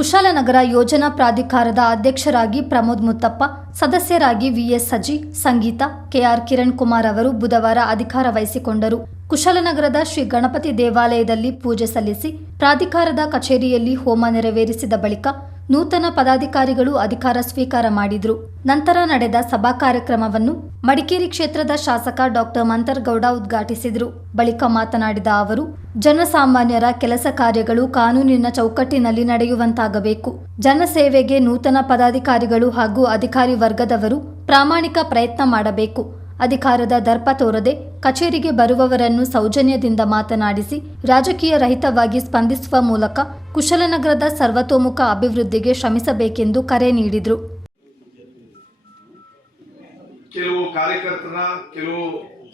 ಕುಶಾಲನಗರ ಯೋಜನಾ ಪ್ರಾಧಿಕಾರದ ಅಧ್ಯಕ್ಷರಾಗಿ ಪ್ರಮೋದ್ ಮುತ್ತಪ್ಪ, ಸದಸ್ಯರಾಗಿ ವಿಎಸ್ ಸಜಿ, ಸಂಗೀತ, ಕೆಆರ್ ಕಿರಣ್ ಕುಮಾರ್ ಅವರು ಬುಧವಾರ ಅಧಿಕಾರ ವಹಿಸಿಕೊಂಡರು. ಕುಶಾಲನಗರದ ಶ್ರೀ ಗಣಪತಿ ದೇವಾಲಯದಲ್ಲಿ ಪೂಜೆ ಸಲ್ಲಿಸಿ, ಪ್ರಾಧಿಕಾರದ ಕಚೇರಿಯಲ್ಲಿ ಹೋಮ ನೆರವೇರಿಸಿದ ಬಳಿಕ ನೂತನ ಪದಾಧಿಕಾರಿಗಳು ಅಧಿಕಾರ ಸ್ವೀಕಾರ ಮಾಡಿದ್ರು. ನಂತರ ನಡೆದ ಸಭಾ ಕಾರ್ಯಕ್ರಮವನ್ನು ಮಡಿಕೇರಿ ಕ್ಷೇತ್ರದ ಶಾಸಕ ಡಾಕ್ಟರ್ ಮಂತರ್ಗೌಡ ಉದ್ಘಾಟಿಸಿದರು. ಬಳಿಕ ಮಾತನಾಡಿದ ಅವರು, ಜನಸಾಮಾನ್ಯರ ಕೆಲಸ ಕಾರ್ಯಗಳು ಕಾನೂನಿನ ಚೌಕಟ್ಟಿನಲ್ಲಿ ನಡೆಯುವಂತಾಗಬೇಕು. ಜನಸೇವೆಗೆ ನೂತನ ಪದಾಧಿಕಾರಿಗಳು ಹಾಗೂ ಅಧಿಕಾರಿ ವರ್ಗದವರು ಪ್ರಾಮಾಣಿಕ ಪ್ರಯತ್ನ ಮಾಡಬೇಕು. ಅಧಿಕಾರದ ದರ್ಪ ತೋರದೆ ಕಚೇರಿಗೆ ಬರುವವರನ್ನು ಸೌಜನ್ಯದಿಂದ ಮಾತನಾಡಿಸಿ ರಾಜಕೀಯ ರಹಿತವಾಗಿ ಸ್ಪಂದಿಸುವ ಮೂಲಕ ಕುಶಲನಗರದ ಸರ್ವತೋಮುಖ ಅಭಿವೃದ್ಧಿಗೆ ಶ್ರಮಿಸಬೇಕೆಂದು ಕರೆ ನೀಡಿದರು. ಕೆಲವು ಕಾರ್ಯಕರ್ತರ ಕೆಲವು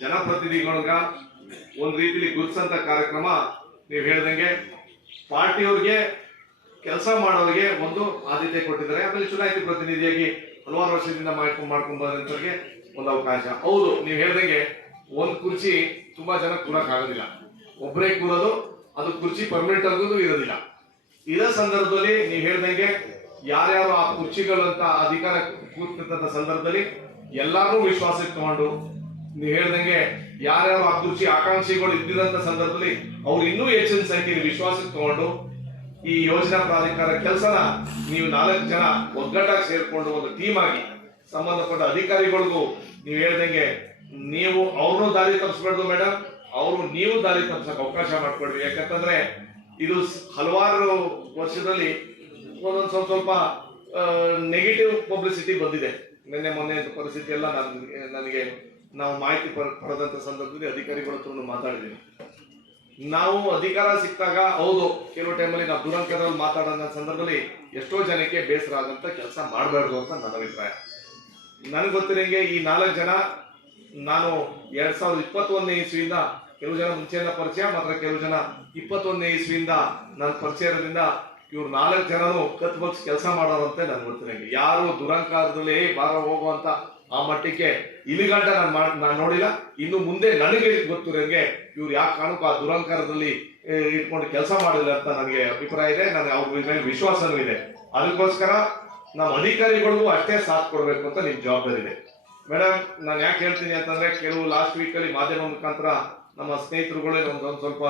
ಜನಪ್ರತಿನಿಧಿಗಳ ಒಂದು ರೀತಿಯಲ್ಲಿ ಗುರುಸಂತ ಕಾರ್ಯಕ್ರಮ ನೀವು ಹೇಳ್ದಂಗೆ ಪಾರ್ಟಿಯವ್ರಿಗೆ ಕೆಲಸ ಮಾಡೋರಿಗೆ ಒಂದು ಆದ್ಯತೆ ಕೊಟ್ಟಿದ್ದಾರೆ. ಆಮೇಲೆ ಚುನಾಯಿತ ಪ್ರತಿನಿಧಿಯಾಗಿ ಹಲವಾರು ವರ್ಷದಿಂದ ಮಾಡ್ಕೊಂಡು ಮಾಡ್ಕೊಂಡು ಬಂದಂತವ್ರಿಗೆ ಒಂದು ಅವಕಾಶ. ಹೌದು, ನೀವು ಹೇಳ್ದಂಗೆ ಒಂದ್ ಕುರ್ಚಿ ತುಂಬಾ ಜನ ಕೂರಕ್ ಆಗೋದಿಲ್ಲ. ಒಬ್ಬರೇ ಕೂರೋದು, ಅದು ಕುರ್ಚಿ ಪರ್ಮನೆಂಟ್ ಆಗೋದು ಇರೋದಿಲ್ಲ. ಇರೋ ಸಂದರ್ಭದಲ್ಲಿ ನೀವು ಹೇಳ್ದಂಗೆ ಯಾರ್ಯಾರು ಆ ಕುರ್ಚಿಗಳಂತ ಅಧಿಕಾರ ಕೂತಿರ್ತಂತ ಸಂದರ್ಭದಲ್ಲಿ ಎಲ್ಲಾರು ವಿಶ್ವಾಸಕ್ಕೆ ತಗೊಂಡು ನೀವು ಹೇಳ್ದಂಗೆ ಯಾರ್ಯಾರು ಆ ಕುರ್ಚಿ ಆಕಾಂಕ್ಷಿಗಳು ಇದ್ದಿದಂತ ಸಂದರ್ಭದಲ್ಲಿ ಅವ್ರು ಇನ್ನೂ ಹೆಚ್ಚಿನ ಸಂಖ್ಯೆಯಲ್ಲಿ ವಿಶ್ವಾಸಕ್ಕೆ ತಗೊಂಡು ಈ ಯೋಜನಾ ಪ್ರಾಧಿಕಾರ ಕೆಲಸನ ನೀವು ನಾಲ್ಕು ಜನ ಒಗ್ಗಟ್ಟಾಗಿ ಸೇರ್ಕೊಂಡು ಒಂದು ಟೀಮ್ ಆಗಿ ಸಂಬಂಧಪಟ್ಟ ಅಧಿಕಾರಿಗಳಿಗೂ ನೀವು ಹೇಳ್ದಂಗೆ ನೀವು ಅವ್ರನ್ನೂ ದಾರಿ ತಪ್ಪಿಸ್ಬಾರ್ದು ಮೇಡಮ್ ಅವರು ನೀವು ದಾರಿ ತಪ್ಪಿಸಕ್ ಅವಕಾಶ ಮಾಡ್ಕೊಡ್ರಿ ಯಾಕಂತಂದ್ರೆ ಇದು ಹಲವಾರು ವರ್ಷದಲ್ಲಿ ಒಂದೊಂದು ಸ್ವಲ್ಪ ಸ್ವಲ್ಪ ನೆಗೆಟಿವ್ ಪಬ್ಲಿಸಿಟಿ ಬಂದಿದೆ. ನಿನ್ನೆ ಮೊನ್ನೆ ಪರಿಸ್ಥಿತಿ ಎಲ್ಲ ನನಗೆ ನಾವು ಮಾಹಿತಿ ಪಡೆದಂತ ಸಂದರ್ಭದಲ್ಲಿ ಅಧಿಕಾರಿಗಳ ಹತ್ರ ಮಾತಾಡಿದ್ದೀನಿ ನಾವು ಅಧಿಕಾರ ಸಿಕ್ಕಾಗ ಹೌದು, ಕೆಲವು ಟೈಮಲ್ಲಿ ನಾವು ದುರಂಕದಲ್ಲಿ ಮಾತಾಡೋ ಸಂದರ್ಭದಲ್ಲಿ ಎಷ್ಟೋ ಜನಕ್ಕೆ ಬೇಸರ ಆದಂತ ಕೆಲಸ ಮಾಡಬಾರ್ದು ಅಂತ ನನ್ನ ಅಭಿಪ್ರಾಯ. ನನಗೆ ಗೊತ್ತಿರಂಗೆ ಈ ನಾಲ್ಕು ಜನ, ನಾನು ಎರಡ್ ಸಾವಿರದ ಇಪ್ಪತ್ತೊಂದನೇ ಇಸ್ವಿಯಿಂದ ಕೆಲವು ಜನ ಮುಂಚೆಯಿಂದ ಪರಿಚಯ, ಮಾತ್ರ ಕೆಲವು ಜನ ಇಪ್ಪತ್ತೊಂದನೇ ಇಸ್ವಿಯಿಂದ ನನ್ನ ಪರಿಚಯ ಇರೋದ್ರಿಂದ ಇವ್ರು ನಾಲ್ಕು ಜನನು ಕತ್ ಬಗ್ಸ್ ಕೆಲಸ ಮಾಡೋರಂತೆ ನನ್ಗೆ ಗೊತ್ತಿರಂಗೆ ಯಾರು ದುರಂಕಾರದಲ್ಲಿ ಬಾರ ಹೋಗುವಂತ ಆ ಮಟ್ಟಕ್ಕೆ ಇಲಿಗಂಟ ನಾನು ಮಾಡ್, ನಾನು ನೋಡಿಲ್ಲ. ಇನ್ನು ಮುಂದೆ ನನಗೆ ಗೊತ್ತಿರಂಗೆ ಇವ್ರು ಯಾಕೆ ಕಾರಣಕ್ಕೂ ಆ ದುರಂಕಾರದಲ್ಲಿ ಇಟ್ಕೊಂಡು ಕೆಲಸ ಮಾಡಿಲ್ಲ ಅಂತ ನನಗೆ ಅಭಿಪ್ರಾಯ ಇದೆ. ನನಗೆ ಅವ್ರ ಮೇಲೆ ವಿಶ್ವಾಸನೂ ಇದೆ. ಅದಕ್ಕೋಸ್ಕರ ನಮ್ಮ ಅಧಿಕಾರಿಗಳಿಗೂ ಅಷ್ಟೇ ಸಾಥ್ ಕೊಡಬೇಕು ಅಂತ ನಿಮ್ ಜವಾಬ್ದಾರಿ ಇದೆ ಮೇಡಮ್ ನಾನು ಯಾಕೆ ಹೇಳ್ತೀನಿ ಅಂತಂದ್ರೆ ಕೆಲವು ಲಾಸ್ಟ್ ವೀಕ್ ಅಲ್ಲಿ ಮಾಧ್ಯಮ ಮುಖಾಂತರ ನಮ್ಮ ಸ್ನೇಹಿತರುಗಳೇ ಒಂದೊಂದು ಸ್ವಲ್ಪ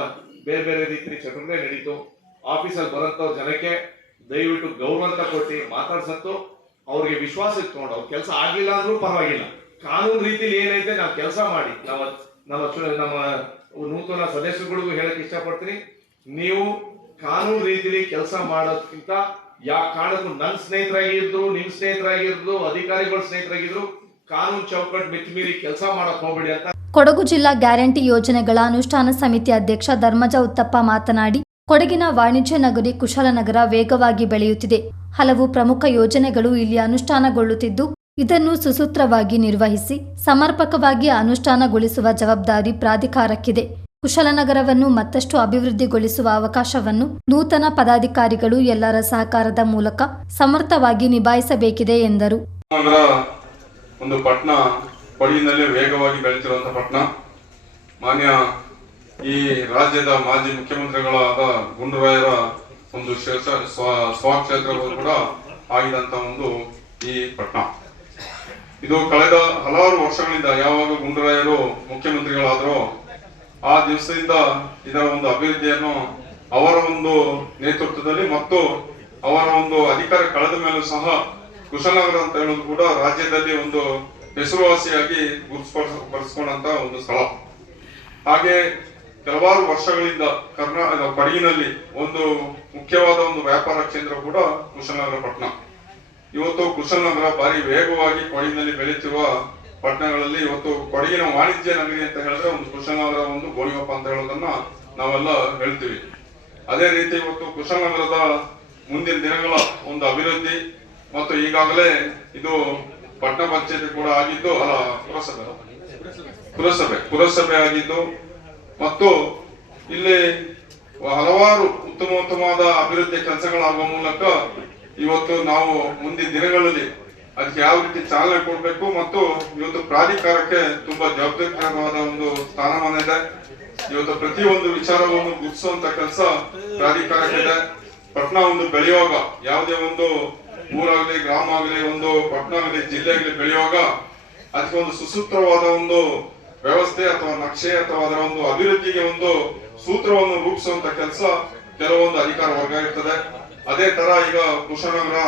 ಬೇರೆ ಬೇರೆ ರೀತಿ ಚಟುವಟಿಕೆ ನಡೀತು. ಆಫೀಸಲ್ಲಿ ಬರಂತ ಜನಕ್ಕೆ ದಯವಿಟ್ಟು ಗೌರವ ಅಂತ ಕೊಟ್ಟು ಮಾತಾಡ್ಸತ್ತು. ಅವ್ರಿಗೆ ವಿಶ್ವಾಸ ಇಟ್ಕೊಂಡು ಅವ್ರ ಕೆಲಸ ಆಗಿಲ್ಲ ಅಂದ್ರೂ ಪರವಾಗಿಲ್ಲ. ಕಾನೂನು ರೀತಿಲಿ ಏನೈತೆ ನಾವು ಕೆಲಸ ಮಾಡಿ. ನಮ್ಮ ಚು- ನಮ್ಮ ನೂತನ ಸದಸ್ಯರುಗಳಿಗೂ ಹೇಳಕ್ ಇಷ್ಟಪಡ್ತೀನಿ. ನೀವು ಕಾನೂನು ರೀತಿಲಿ ಕೆಲಸ ಮಾಡೋದಕ್ಕಿಂತ ಯಾ ಕಾರಣಕ್ಕೂ ನನ್ನ ಸ್ನೇಹಿತರಾಗಿದ್ರು ನಿಮ್ ಸ್ನೇಹಿತರಾಗಿದ್ರು ಅಧಿಕಾರಿಗಳ ಸ್ನೇಹಿತರಾಗಿದ್ರು, ಕಾನೂನು ಚೌಕಟ್ಟು ಮಿತಿಮೀರಿ ಕೆಲಸ ಮಾಡಕ್ ಹೋಗ್ಬೇಡಿ ಅಂತ. ಕೊಡಗು ಜಿಲ್ಲಾ ಗ್ಯಾರಂಟಿ ಯೋಜನೆಗಳ ಅನುಷ್ಠಾನ ಸಮಿತಿ ಅಧ್ಯಕ್ಷ ಧರ್ಮಜ ಉತ್ತಪ್ಪ ಮಾತನಾಡಿ, ಕೊಡಗಿನ ವಾಣಿಜ್ಯ ನಗರಿ ಕುಶಲನಗರ ವೇಗವಾಗಿ ಬೆಳೆಯುತ್ತಿದೆ. ಹಲವು ಪ್ರಮುಖ ಯೋಜನೆಗಳು ಇಲ್ಲಿ ಅನುಷ್ಠಾನಗೊಳ್ಳುತ್ತಿದ್ದು, ಇದನ್ನು ಸುಸೂತ್ರವಾಗಿ ನಿರ್ವಹಿಸಿ, ಸಮರ್ಪಕವಾಗಿ ಅನುಷ್ಠಾನಗೊಳಿಸುವ ಜವಾಬ್ದಾರಿ ಪ್ರಾಧಿಕಾರಕ್ಕಿದೆ. ಕುಶಲನಗರವನ್ನು ಮತ್ತಷ್ಟು ಅಭಿವೃದ್ಧಿಗೊಳಿಸುವ ಅವಕಾಶವನ್ನು ನೂತನ ಪದಾಧಿಕಾರಿಗಳು ಎಲ್ಲರ ಸಹಕಾರದ ಮೂಲಕ ಸಮರ್ಥವಾಗಿ ನಿಭಾಯಿಸಬೇಕಿದೆ ಎಂದರು. ಒಂದು ಪಟ್ಟಣ ಕೊಡಗಿನಲ್ಲಿ ವೇಗವಾಗಿ ಬೆಳೆತಿರುವಂತಹ ಪಟ್ಟಣ ಮಾನ್ಯ ಈ ರಾಜ್ಯದ ಮಾಜಿ ಮುಖ್ಯಮಂತ್ರಿಗಳಾದ ಗುಂಡೂರಾಯರ ಒಂದು ಕ್ಷೇತ್ರ, ಸ್ವ- ಸ್ವಕ್ಷೇತ್ರಗಳು ಕೂಡ ಆಗಿದಂತ ಒಂದು ಈ ಪಟ್ಟಣ ಇದು ಕಳೆದ ಹಲವಾರು ವರ್ಷಗಳಿಂದ ಯಾವಾಗ ಗುಂಡೂರಾಯರು ಮುಖ್ಯಮಂತ್ರಿಗಳಾದರೋ ದಿವಸದಿಂದ ಇದರ ಒಂದು ಅಭಿವೃದ್ಧಿಯನ್ನು ಅವರ ಒಂದು ನೇತೃತ್ವದಲ್ಲಿ ಮತ್ತು ಅವರ ಒಂದು ಅಧಿಕಾರ ಕಳೆದ ಮೇಲೂ ಸಹ ಕುಶನಗರ ಅಂತ ಹೇಳೋದು ಕೂಡ ರಾಜ್ಯದಲ್ಲಿ ಒಂದು ಹೆಸರುವಾಸಿಯಾಗಿ ಗುರುತಿಸಿಕೊಂಡಂತ ಒಂದು ಸ್ಥಳ. ಹಾಗೆ ಕೆಲವಾರು ವರ್ಷಗಳಿಂದ ಕರ್ನಾಟಕ ಕೊಡಗಿನಲ್ಲಿ ಒಂದು ಮುಖ್ಯವಾದ ಒಂದು ವ್ಯಾಪಾರ ಕೇಂದ್ರ ಕೂಡ ಕುಶಲನಗರ ಪಟ್ಟಣ. ಇವತ್ತು ಕುಶಲನಗರ ಭಾರಿ ವೇಗವಾಗಿ ಕೊಡಗಿನಲ್ಲಿ ಬೆಳೆಯುತ್ತಿರುವ ಪಟ್ಟಣಗಳಲ್ಲಿ ಇವತ್ತು ಕೊಡಗಿನ ವಾಣಿಜ್ಯ ನಗರಿ ಅಂತ ಹೇಳಿದ್ರೆ ಒಂದು ಕುಶನಗರ ಒಂದು ಗೋಣಿಗೊಪ್ಪ ಅಂತ ಹೇಳೋದನ್ನ ನಾವೆಲ್ಲ ಹೇಳ್ತೀವಿ. ಅದೇ ರೀತಿ ಇವತ್ತು ಕುಶನಗರದ ಮುಂದಿನ ದಿನಗಳ ಒಂದು ಅಭಿವೃದ್ಧಿ ಮತ್ತು ಈಗಾಗಲೇ ಇದು ಪಟ್ಟಣ ಪಂಚಾಯತಿ ಕೂಡ ಆಗಿದ್ದು, ಅಲ್ಲ, ಪುರಸಭೆ ಪುರಸಭೆ ಪುರಸಭೆ ಆಗಿದ್ದು ಮತ್ತು ಇಲ್ಲಿ ಹಲವಾರು ಉತ್ತಮ ಉತ್ತಮವಾದ ಅಭಿವೃದ್ಧಿ ಕೆಲಸಗಳಾಗುವ ಮೂಲಕ ಇವತ್ತು ನಾವು ಮುಂದಿನ ದಿನಗಳಲ್ಲಿ ಅದಕ್ಕೆ ಯಾವ ರೀತಿ ಚಾಲನೆ ಕೊಡಬೇಕು ಮತ್ತು ಇವತ್ತು ಪ್ರಾಧಿಕಾರಕ್ಕೆ ತುಂಬಾ ಜವಾಬ್ದಾರಿಕರವಾದ ಒಂದು ಸ್ಥಾನಮಾನ ಇದೆ. ಇವತ್ತು ಪ್ರತಿಯೊಂದು ವಿಚಾರವನ್ನು ಗುರುತಿಸುವಂತ ಕೆಲಸ ಪ್ರಾಧಿಕಾರಕ್ಕಿದೆ. ಪಟ್ಟಣ ಒಂದು ಬೆಳೆಯುವಾಗ, ಯಾವುದೇ ಒಂದು ಊರಾಗಲಿ, ಗ್ರಾಮ ಆಗಲಿ, ಒಂದು ಪಟ್ಟಣ ಆಗಲಿ, ಜಿಲ್ಲೆ ಆಗಲಿ ಬೆಳೆಯುವಾಗ ಅದಕ್ಕೆ ಒಂದು ಸುಸೂತ್ರವಾದ ಒಂದು ವ್ಯವಸ್ಥೆ ಅಥವಾ ನಕ್ಷೆ ಅಥವಾ ಅದರ ಒಂದು ಅಭಿವೃದ್ಧಿಗೆ ಒಂದು ಸೂತ್ರವನ್ನು ರೂಪಿಸುವಂತ ಕೆಲಸ ಕೆಲವೊಂದು ಅಧಿಕಾರ ವರ್ಗ ಇರ್ತದೆ. ಅದೇ ತರ ಈಗ ಕುಶನಗರ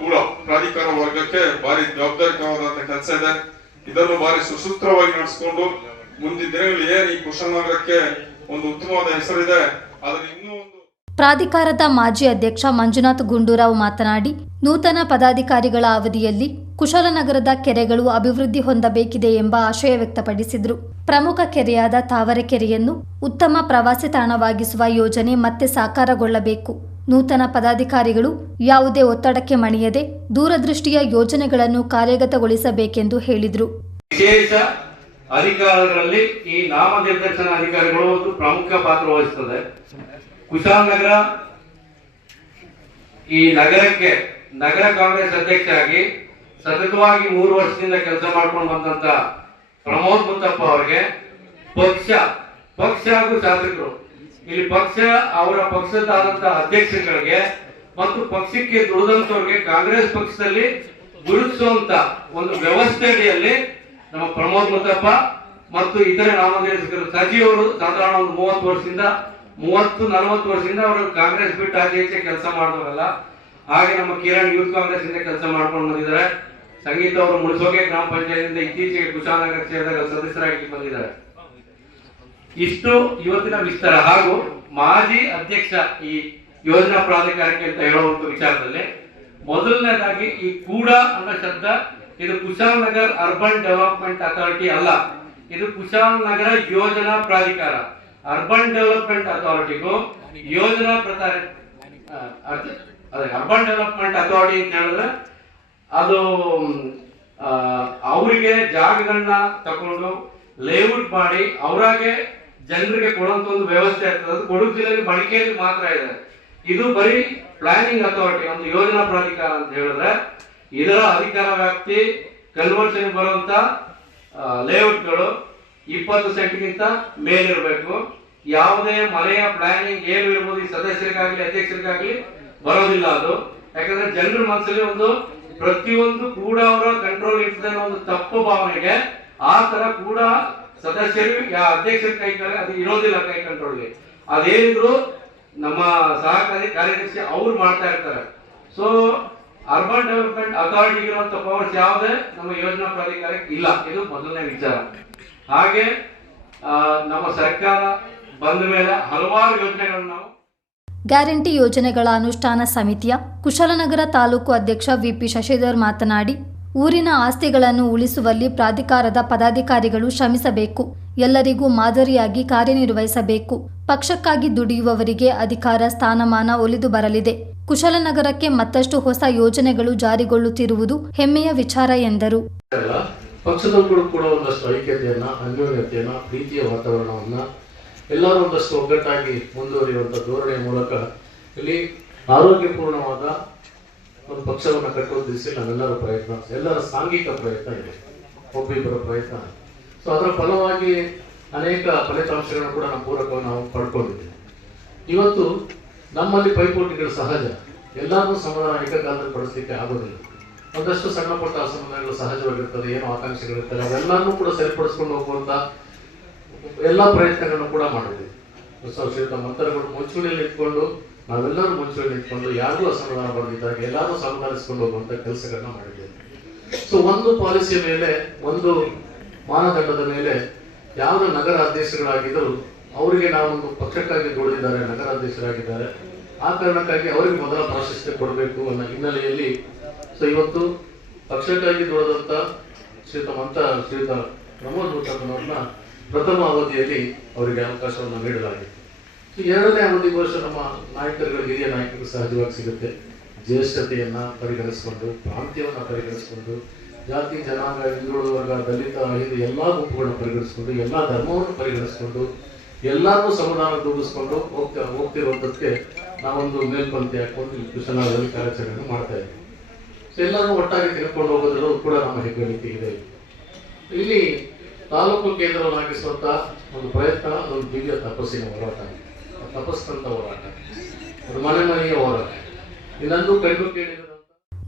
ಕೂಡ ಪ್ರಾಧಿಕಾರ ವರ್ಗಕ್ಕೆ ಭಾರಿ ಜವಾಬ್ದಾರಿಕವಾದಂತ ಕೆಲಸ ಇದೆ. ಇದನ್ನು ಭಾರಿ ಸುಸೂತ್ರವಾಗಿ ನಡೆಸಿಕೊಂಡು ಮುಂದಿನ ದಿನಗಳಲ್ಲಿ ಏನು ಈ ಕುಶಲನಗರಕ್ಕೆ ಒಂದು ಉತ್ತಮವಾದ ಹೆಸರಿದೆ, ಅದನ್ನ ಇನ್ನೂ ಪ್ರಾಧಿಕಾರದ ಮಾಜಿ ಅಧ್ಯಕ್ಷ ಮಂಜುನಾಥ್ ಗುಂಡೂರಾವ್ ಮಾತನಾಡಿ, ನೂತನ ಪದಾಧಿಕಾರಿಗಳ ಅವಧಿಯಲ್ಲಿ ಕುಶಲನಗರದ ಕೆರೆಗಳು ಅಭಿವೃದ್ಧಿ ಹೊಂದಬೇಕಿದೆ ಎಂಬ ಆಶಯ ವ್ಯಕ್ತಪಡಿಸಿದರು. ಪ್ರಮುಖ ಕೆರೆಯಾದ ತಾವರೆಕೆರೆಯನ್ನು ಉತ್ತಮ ಪ್ರವಾಸಿ ತಾಣವಾಗಿಸುವ ಯೋಜನೆ ಮತ್ತೆ ಸಾಕಾರಗೊಳ್ಳಬೇಕು. ನೂತನ ಪದಾಧಿಕಾರಿಗಳು ಯಾವುದೇ ಒತ್ತಡಕ್ಕೆ ಮಣಿಯದೆ ದೂರದೃಷ್ಟಿಯ ಯೋಜನೆಗಳನ್ನು ಕಾರ್ಯಗತಗೊಳಿಸಬೇಕೆಂದು ಹೇಳಿದರು. ವಿಶೇಷ ಅಧಿಕಾರಗಳಲ್ಲಿ ಈ ನಾಮನಿರ್ದೇಶನ ಅಧಿಕಾರಿಗಳು ಒಂದು ಪ್ರಮುಖ ಪಾತ್ರ ವಹಿಸುತ್ತದೆ ಕುಶಾಲನಗರ ಈ ನಗರಕ್ಕೆ, ನಗರ ಕಾಂಗ್ರೆಸ್ ಅಧ್ಯಕ್ಷರಾಗಿ ಸತತವಾಗಿ ಮೂರು ವರ್ಷದಿಂದ ಕೆಲಸ ಮಾಡ್ಕೊಂಡು ಬಂದಂತ ಪ್ರಮೋದ್ ಮುತ್ತಪ್ಪ ಅವರಿಗೆ ಪಕ್ಷ ಪಕ್ಷ ಹಾಗೂ ಶಾಸಕರು ಇಲ್ಲಿ ಪಕ್ಷ, ಅವರ ಪಕ್ಷದಾದಂತಹ ಅಧ್ಯಕ್ಷಗಳಿಗೆ ಮತ್ತು ಪಕ್ಷಕ್ಕೆ ದುಡಿದಂತವ್ರಿಗೆ ಕಾಂಗ್ರೆಸ್ ಪಕ್ಷದಲ್ಲಿ ಗುರುತಿಸುವಂತ ಒಂದು ವ್ಯವಸ್ಥೆ ಅಡಿಯಲ್ಲಿ ನಮ್ಮ ಪ್ರಮೋದ್ ಮುತ್ತಪ್ಪ ಮತ್ತು ಇತರೆ ನಾಮನಿರ್ದೇಶಕರು, ಸಜಿ ಅವರು ಸಾಧಾರಣ ಒಂದು ಮೂವತ್ತು ವರ್ಷದಿಂದ, ಮೂವತ್ತು, ನಲವತ್ತು ವರ್ಷದಿಂದ ಅವರು ಕಾಂಗ್ರೆಸ್ ಬಿಟ್ಟು ಆಚೆ ಕೆಲಸ ಮಾಡಿದವರಲ್ಲ. ಹಾಗೆ ನಮ್ಮ ಕಿರಣ್ ಯೂತ್ ಕಾಂಗ್ರೆಸ್ ಇಂದ ಕೆಲಸ ಮಾಡ್ಕೊಂಡು ಬಂದಿದ್ದಾರೆ. ಸಂಗೀತ ಅವರು ಮುಳಸೋಗೆ ಗ್ರಾಮ ಪಂಚಾಯತ್ ಇತ್ತೀಚೆಗೆ ಕುಶಾಲನಗರ ಕ್ಷೇತ್ರದ ಸದಸ್ಯರಾಗಿ ಬಂದಿದ್ದಾರೆ. ಇಷ್ಟು ಇವತ್ತಿನ ವಿಸ್ತಾರ. ಹಾಗೂ ಮಾಜಿ ಅಧ್ಯಕ್ಷ ಈ ಯೋಜನಾ ಪ್ರಾಧಿಕಾರಕ್ಕೆ ಅಂತ ಹೇಳುವಂತ ವಿಚಾರದಲ್ಲಿ ಮೊದಲನೇದಾಗಿ ಈ ಕೂಡ ಅನ್ನೋ ಶಬ್ದ, ಇದು ಕುಶಾಲನಗರ್ ಅರ್ಬನ್ ಡೆವಲಪ್ಮೆಂಟ್ ಅಥಾರಿಟಿ ಅಲ್ಲ, ಇದು ಕುಶಾಲನಗರ ಯೋಜನಾ ಪ್ರಾಧಿಕಾರ. ಅರ್ಬನ್ ಡೆವಲಪ್ಮೆಂಟ್ ಅಥಾರಿಟಿಗೂ ಯೋಜನಾ ಪ್ರಕಾರ ಅರ್ಬನ್ ಡೆವಲಪ್ಮೆಂಟ್ ಅಥಾರಿಟಿ ಅಂತ ಹೇಳಿದ್ರೆ ಅದು ಅವರಿಗೆ ಜಾಗಗಳನ್ನ ತಗೊಂಡು ಲೇಔಟ್ ಮಾಡಿ, ಅವರಾಗೆ ಜನರಿಗೆ ಕೊಡುವಂತ ಒಂದು ವ್ಯವಸ್ಥೆ ಇರ್ತದೆ ಅದು ಕೊಡಗು ಜಿಲ್ಲೆಯಲ್ಲಿ ಮಡಿಕೇರಿ ಮಾತ್ರ ಇದೆ. ಇದು ಬರೀ ಪ್ಲಾನಿಂಗ್ ಅಥಾರಿಟಿ ಒಂದು ಯೋಜನಾ ಪ್ರಾಧಿಕಾರ ಅಂತ ಹೇಳಿದ್ರೆ ಇದರ ಅಧಿಕಾರ ವ್ಯಾಪ್ತಿ ಕನ್ವರ್ಷನ್ ಬರುವಂತ ಲೇಔಟ್ಗಳು ಇಪ್ಪತ್ತು ಸೆಂಟ್ಗಿಂತ ಮೇಲಿರಬೇಕು. ಯಾವುದೇ ಮನೆಯ ಪ್ಲಾನಿಂಗ್ ಏನು ಇರ್ಬೋದು ಈ ಸದಸ್ಯರಿಗಾಗ್ಲಿ, ಅಧ್ಯಕ್ಷರಿಗಾಗ್ಲಿ ಬರೋದಿಲ್ಲ ಅದು. ಯಾಕಂದ್ರೆ ಜನರ ಮನಸ್ಸಲ್ಲಿ ಒಂದು ಪ್ರತಿಯೊಂದು ಕೂಡ ಅವರ ಕಂಟ್ರೋಲ್ ಇರ್ತದೆ ಅನ್ನೋ ಒಂದು ತಪ್ಪು ಭಾವನೆಗೆ ಆ ತರ ಕೂಡ ಸದಸ್ಯರು ಅಧ್ಯಕ್ಷರ ಕೈ ಅದು ಇರೋದಿಲ್ಲ ಕೈ ಕಂಟ್ರೋಲ್ಗೆ ಅದೇನಿದ್ರು ನಮ್ಮ ಸಹಕಾರಿ ಕಾರ್ಯದರ್ಶಿ ಅವ್ರು ಮಾಡ್ತಾ ಇರ್ತಾರೆ. ಸೊ ಅರ್ಬನ್ ಡೆವಲಪ್ಮೆಂಟ್ ಅಥಾರಿಟಿ ಇರುವಂತ ಪವರ್ಸ್ ಯಾವುದೇ ನಮ್ಮ ಯೋಜನಾ ಪ್ರಾಧಿಕಾರಕ್ಕೆ ಇಲ್ಲ. ಇದು ಮೊದಲನೇ ವಿಚಾರ. ಹಾಗೆ ನಮ್ಮ ಸರ್ಕಾರ ಬಂದ ಮೇಲೆ ಹಲವಾರು ಯೋಜನೆಗಳನ್ನು ನಾವು ಗ್ಯಾರಂಟಿ ಯೋಜನೆಗಳ ಅನುಷ್ಠಾನ ಸಮಿತಿಯ ಕುಶಾಲನಗರ ತಾಲೂಕು ಅಧ್ಯಕ್ಷ ವಿಪಿ ಶಶಿಧರ್ ಮಾತನಾಡಿ ಊರಿನ ಆಸ್ತಿಗಳನ್ನು ಉಳಿಸುವಲ್ಲಿ ಪ್ರಾಧಿಕಾರದ ಪದಾಧಿಕಾರಿಗಳು ಶ್ರಮಿಸಬೇಕು. ಎಲ್ಲರಿಗೂ ಮಾದರಿಯಾಗಿ ಕಾರ್ಯನಿರ್ವಹಿಸಬೇಕು. ಪಕ್ಷಕ್ಕಾಗಿ ದುಡಿಯುವವರಿಗೆ ಅಧಿಕಾರ, ಸ್ಥಾನಮಾನ ಒಲಿದು ಬರಲಿದೆ. ಕುಶಲನಗರಕ್ಕೆ ಮತ್ತಷ್ಟು ಹೊಸ ಯೋಜನೆಗಳು ಜಾರಿಗೊಳ್ಳುತ್ತಿರುವುದು ಹೆಮ್ಮೆಯ ವಿಚಾರ ಎಂದರು. ಪಕ್ಷದವರು ಕೂಡ ಒಂದಷ್ಟು ಐಕ್ಯತೆಯನ್ನ, ಅನ್ಯೋನ್ಯತೆಯನ್ನ, ಪ್ರೀತಿಯ ವಾತಾವರಣವನ್ನ ಎಲ್ಲರೂ ಒಂದಷ್ಟು ಒಗ್ಗಟ್ಟಾಗಿ ಮುಂದುವರಿಯುವಂತ ಧೋರಣೆಯ ಮೂಲಕ ಇಲ್ಲಿ ಆರೋಗ್ಯಪೂರ್ಣವಾದ ಪಕ್ಷವನ್ನು ಕಟ್ಟುವ ದಿಸೆಯಲ್ಲಿ ನಾವೆಲ್ಲರ ಪ್ರಯತ್ನ, ಎಲ್ಲರ ಸಾಂಘಿಕ ಪ್ರಯತ್ನ ಇದೆ, ಒಬ್ಬಿಬ್ಬರ ಪ್ರಯತ್ನ ಸೊ ಅದರ ಫಲವಾಗಿ ಅನೇಕ ಫಲಿತಾಂಶಗಳನ್ನು ಕೂಡ ನಮ್ಮ ಪೂರಕವಾಗಿ ನಾವು ಪಡ್ಕೊಂಡಿದ್ದೇವೆ. ಇವತ್ತು ನಮ್ಮಲ್ಲಿ ಪೈಪೋಟಿಗಳು ಸಹಜ ಎಲ್ಲರನ್ನೂ ಸಮಾಧಾನ ಏಕಕಾಲದಲ್ಲಿ ಪಡಿಸಲಿಕ್ಕೆ ಆಗೋದಿಲ್ಲ. ಒಂದಷ್ಟು ಸಣ್ಣ ಪುಟ್ಟ ಅಸಮಾಧಾನಗಳು ಸಹಜವಾಗಿರ್ತದೆ, ಏನೋ ಆಕಾಂಕ್ಷೆಗಳಿರ್ತದೆ ಅವೆಲ್ಲರನ್ನೂ ಕೂಡ ಸರಿಪಡಿಸ್ಕೊಂಡು ಹೋಗುವಂತ ಎಲ್ಲ ಪ್ರಯತ್ನಗಳನ್ನು ಕೂಡ ಮಾಡಿದ್ವಿ ಹೊಸ ಶ್ರೀಯುತ ಮಂತ್ರಗಳು ಮುಂಚೂಣಿಯಲ್ಲಿ ಇಟ್ಕೊಂಡು ನಾವೆಲ್ಲರೂ ಮುಂಚೂಣಿ ಇಟ್ಕೊಂಡು ಯಾರಿಗೂ ಅಸಮಾಧಾನ ಬರದಿದ್ದಾಗ ಎಲ್ಲರೂ ಸಮಾಧಾನಿಸ್ಕೊಂಡು ಹೋಗುವಂತ ಕೆಲಸಗಳನ್ನ ಮಾಡಿದ್ದೇವೆ ಸೊ ಒಂದು ಪಾಲಿಸಿಯ ಮೇಲೆ, ಒಂದು ಮಾನದಂಡದ ಮೇಲೆ ಯಾವ ನಗರ ಅಧ್ಯಕ್ಷಗಳಾಗಿದ್ದರೂ ಅವರಿಗೆ ನಾವೊಂದು ಪಕ್ಷಕ್ಕಾಗಿ ದುಡಿದಿದ್ದಾರೆ ನಗರಾಧ್ಯಕ್ಷರಾಗಿದ್ದಾರೆ ಆ ಕಾರಣಕ್ಕಾಗಿ ಅವರಿಗೆ ಮೊದಲ ಪ್ರಾಶಸ್ತ್ಯ ಕೊಡಬೇಕು ಅನ್ನೋ ಹಿನ್ನೆಲೆಯಲ್ಲಿ ಸೊ ಇವತ್ತು ಪಕ್ಷಕ್ಕಾಗಿ ದುಡಿದಂತ ಶ್ರೀತ ಮಂತ, ಶ್ರೀತ ಪ್ರಮೋದ್ ಮುತ್ತಪ್ಪನವ್ರನ್ನ ಪ್ರಥಮ ಅವಧಿಯಲ್ಲಿ ಅವರಿಗೆ ಅವಕಾಶವನ್ನು ನೀಡಲಾಗಿತ್ತು ಸೊ ಎರಡನೇ ಅವಧಿ ವರ್ಷ ನಮ್ಮ ನಾಯಕರುಗಳು ಹಿರಿಯ ನಾಯಕರು ಸಹಜವಾಗಿ ಸಿಗುತ್ತೆ. ಜ್ಯೇಷ್ಠತೆಯನ್ನ ಪರಿಗಣಿಸಿಕೊಂಡು, ಪ್ರಾಂತ್ಯವನ್ನು ಪರಿಗಣಿಸಿಕೊಂಡು, ಜಾತಿ, ಜನಾಂಗ, ಹಿಂದುಳಿದ ವರ್ಗ, ದಲಿತ ಇದು ಎಲ್ಲ ಗುಂಪುಗಳನ್ನ ಪರಿಗಣಿಸ್ಕೊಂಡು, ಎಲ್ಲಾ ಧರ್ಮವನ್ನು ಪರಿಗಣಿಸ್ಕೊಂಡು ಎಲ್ಲರೂ ಸಮುದಾಯ ರೂಪಿಸ್ಕೊಂಡು ಹೋಗ್ತಾ ಹೋಗ್ತಿರೋದಕ್ಕೆ ನಾವೊಂದು ಮೇಲ್ಪಂತೆ ಹಾಕೊಂಡು ಇಲ್ಲಿ ಕೃಷ್ಣನಗರದಲ್ಲಿ ಕಾರ್ಯಾಚರಣೆ ಮಾಡ್ತಾ ಇದ್ದೀವಿ. ಎಲ್ಲರೂ ಒಟ್ಟಾಗಿ ತಿಳ್ಕೊಂಡು ಹೋಗೋದ್ರಲ್ಲೂ ಕೂಡ ನಮ್ಮ ಹೆಗ್ಗಳಿಕೆ ಇದೆ. ಇಲ್ಲಿ ತಾಲೂಕು ಕೇಂದ್ರವನ್ನಾಗಿಸುವಂತ ಒಂದು ಪ್ರಯತ್ನ ಒಂದು ದಿವ್ಯ ತಪಸ್ಸಿನ ಹೋರಾಟ. ತಪಸ್ಸಂತ ಹೋರಾಟ. ಅದು ಮನೆ ಮನೆಗೆ ಹೋರಾಟ ಇದನ್ನು ಕಂಡು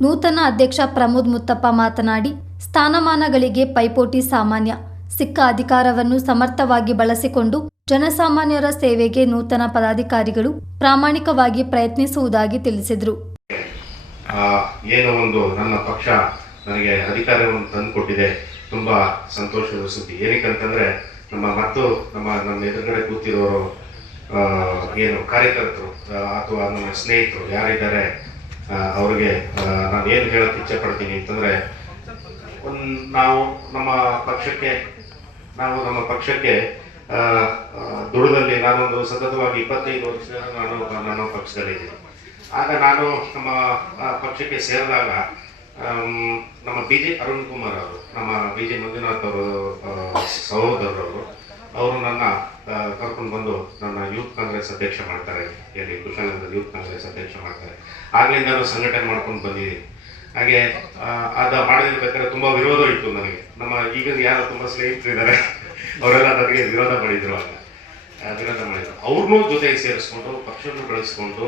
ನೂತನ ಅಧ್ಯಕ್ಷ ಪ್ರಮೋದ್ ಮುತ್ತಪ್ಪ ಮಾತನಾಡಿ ಸ್ಥಾನಮಾನಗಳಿಗೆ ಪೈಪೋಟಿ ಸಾಮಾನ್ಯ. ಸಿಕ್ಕ ಅಧಿಕಾರವನ್ನು ಸಮರ್ಥವಾಗಿ ಬಳಸಿಕೊಂಡು ಜನಸಾಮಾನ್ಯರ ಸೇವೆಗೆ ನೂತನ ಪದಾಧಿಕಾರಿಗಳು ಪ್ರಾಮಾಣಿಕವಾಗಿ ಪ್ರಯತ್ನಿಸುವುದಾಗಿ ತಿಳಿಸಿದರು. ಆ, ಏನೋ ಒಂದು ನನ್ನ ಪಕ್ಷ ನನಗೆ ಅಧಿಕಾರವನ್ನು ತಂದುಕೊಟ್ಟಿದೆ. ತುಂಬಾ ಸಂತೋಷದ ಸುದ್ದಿ. ಏನಕ್ಕಂತಂದ್ರೆ ನಮ್ಮ ಮತ್ತು ನಮ್ಮ ನಮ್ಮ ಎದುರುಗಡೆ ಕೂತಿರೋರು ಏನು ಕಾರ್ಯಕರ್ತರು ಅಥವಾ ನಮ್ಮ ಸ್ನೇಹಿತರು ಯಾರಿದ್ದಾರೆ ಅವ್ರಿಗೆ ನಾನು ಏನು ಹೇಳಕ್ಕೆ ಇಚ್ಛೆ ಪಡ್ತೀನಿ ಅಂತಂದರೆ, ಒಂದು ನಾವು ನಮ್ಮ ಪಕ್ಷಕ್ಕೆ, ನಾವು ನಮ್ಮ ಪಕ್ಷಕ್ಕೆ ದುಡದಲ್ಲಿ ನಾನೊಂದು ಸತತವಾಗಿ ಇಪ್ಪತ್ತೈದು ವರ್ಷ ನಾನು ನನ್ನ ಪಕ್ಷದಲ್ಲಿದ್ದೀನಿ ಆಗ ನಾನು ನಮ್ಮ ಪಕ್ಷಕ್ಕೆ ಸೇರಿದಾಗ ನಮ್ಮ ಬಿ ಜೆ ಅರುಣ್ ಕುಮಾರ್ ಅವರು, ನಮ್ಮ ಬಿ ಜೆ ಮಂಜುನಾಥ್ ಅವರು ಸಹೋದರರವರು ಅವರು ನನ್ನ ಕರ್ಕೊಂಡು ಬಂದು ನನ್ನ ಯೂತ್ ಕಾಂಗ್ರೆಸ್ ಅಧ್ಯಕ್ಷ ಮಾಡ್ತಾರೆ. ಎಲ್ಲಿ ಕುಶಾಲನಗರ ಯೂತ್ ಕಾಂಗ್ರೆಸ್ ಅಧ್ಯಕ್ಷ ಮಾಡ್ತಾರೆ. ಆಗ್ಲಿಂದ ನಾನು ಸಂಘಟನೆ ಮಾಡ್ಕೊಂಡು ಬಂದಿದ್ದೀನಿ ಹಾಗೆ ಅದ ಮಾಡದಿರ್ಬೇಕಾದ್ರೆ ತುಂಬಾ ವಿರೋಧ ಇತ್ತು ನನಗೆ. ನಮ್ಮ ಈಗ ಯಾರು ತುಂಬಾ ಸ್ನೇಹಿತರಿದ್ದಾರೆ, ಅವರೆಲ್ಲ ನನಗೆ ವಿರೋಧ ಮಾಡಿದ್ರು ಆಗ. ವಿರೋಧ ಮಾಡಿದ್ರು. ಅವ್ರನ್ನೂ ಜೊತೆಗೆ ಸೇರಿಸ್ಕೊಂಡು, ಪಕ್ಷವನ್ನು ಬೆಳೆಸ್ಕೊಂಡು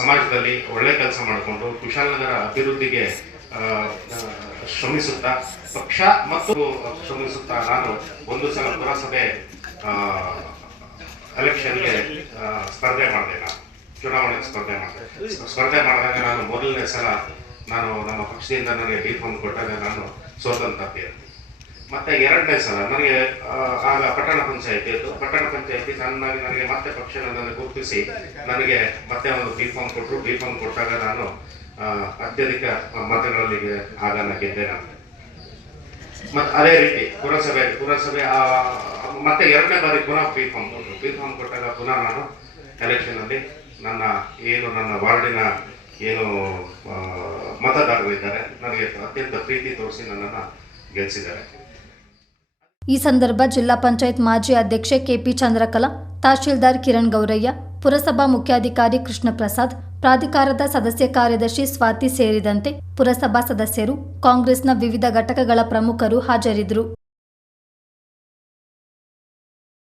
ಸಮಾಜದಲ್ಲಿ ಒಳ್ಳೆ ಕೆಲಸ ಮಾಡಿಕೊಂಡು, ಕುಶಾಲನಗರ ಅಭಿವೃದ್ಧಿಗೆ ಶ್ರಮಿಸುತ್ತಾ ಪಕ್ಷ ಮತ್ತು ಶ್ರಮಿಸುತ್ತಾ ನಾನು ಒಂದು ಸಲ ಪುರಸಭೆ ಎಲೆಕ್ಷನ್ಗೆ ಸ್ಪರ್ಧೆ ಮಾಡಿದೆ ನಾನು. ಚುನಾವಣೆಗೆ ಸ್ಪರ್ಧೆ ಮಾಡಿದೆ. ಸ್ಪರ್ಧೆ ಮಾಡಿದಾಗ ನಾನು ಮೊದಲನೇ ಸಲ ನಾನು ನಮ್ಮ ಪಕ್ಷದಿಂದ ನನಗೆ ಬಿ ಫಾರ್ಮ್ ಕೊಟ್ಟಾಗ ನಾನು ಸೋತಂತ ಮತ್ತೆ ಎರಡನೇ ಸಲ ನನಗೆ ಆಗ ಪಟ್ಟಣ ಪಂಚಾಯತಿ ಇತ್ತು. ಪಟ್ಟಣ ಪಂಚಾಯತಿ ನನ್ನಾಗಿ ನನಗೆ ಮತ್ತೆ ಪಕ್ಷ ನನ್ನನ್ನು ಗುರುತಿಸಿ, ನನಗೆ ಮತ್ತೆ ಒಂದು ಬಿ ಫಾರ್ಮ್ ಕೊಟ್ಟರು ಬಿ ಫಾರ್ಮ್ ಕೊಟ್ಟಾಗ ನಾನು ಅತ್ಯಧಿಕ ಮತಗಳಲ್ಲಿ ಆಗನ್ನ ನಾನು ಗೆದ್ದೆ ನಾನು. ಮತ್ತೆ ಅದೇ ರೀತಿ ಪುರಸಭೆ ಪುರಸಭೆ ಮತ್ತೆ ಎರಡನೇ ಬಾರಿ ಪುನಃ ಪಿ ಫಾರ್ಮ್ ಕೊಟ್ಟರು ಪಿ ಫಾರ್ಮ್ ಕೊಟ್ಟಾಗ ಪುನಃ ನಾನು ಎಲೆಕ್ಷನ್ ಅಲ್ಲಿ ನನ್ನ ಏನು ನನ್ನ ವಾರ್ಡಿನ ಏನು ಮತದಾರರು ಇದ್ದಾರೆ, ನನಗೆ ಅತ್ಯಂತ ಪ್ರೀತಿ ತೋರಿಸಿ ನನ್ನನ್ನು ಗೆಲ್ಲಿಸಿದ್ದಾರೆ ಈ ಸಂದರ್ಭ ಜಿಲ್ಲಾ ಪಂಚಾಯತ್ ಮಾಜಿ ಅಧ್ಯಕ್ಷೆ ಕೆಪಿ ಚಂದ್ರಕಲಾ, ತಹಶೀಲ್ದಾರ್ ಕಿರಣ್ ಗೌರಯ್ಯ, ಪುರಸಭಾ ಮುಖ್ಯಾಧಿಕಾರಿ ಕೃಷ್ಣ ಪ್ರಸಾದ್ ಪ್ರಾಧಿಕಾರದ ಸದಸ್ಯ ಕಾರ್ಯದರ್ಶಿ ಸ್ವಾತಿ ಸೇರಿದಂತೆ ಪುರಸಭಾ ಸದಸ್ಯರು ಕಾಂಗ್ರೆಸ್ನ ವಿವಿಧ ಘಟಕಗಳ ಪ್ರಮುಖರು ಹಾಜರಿದ್ದರು.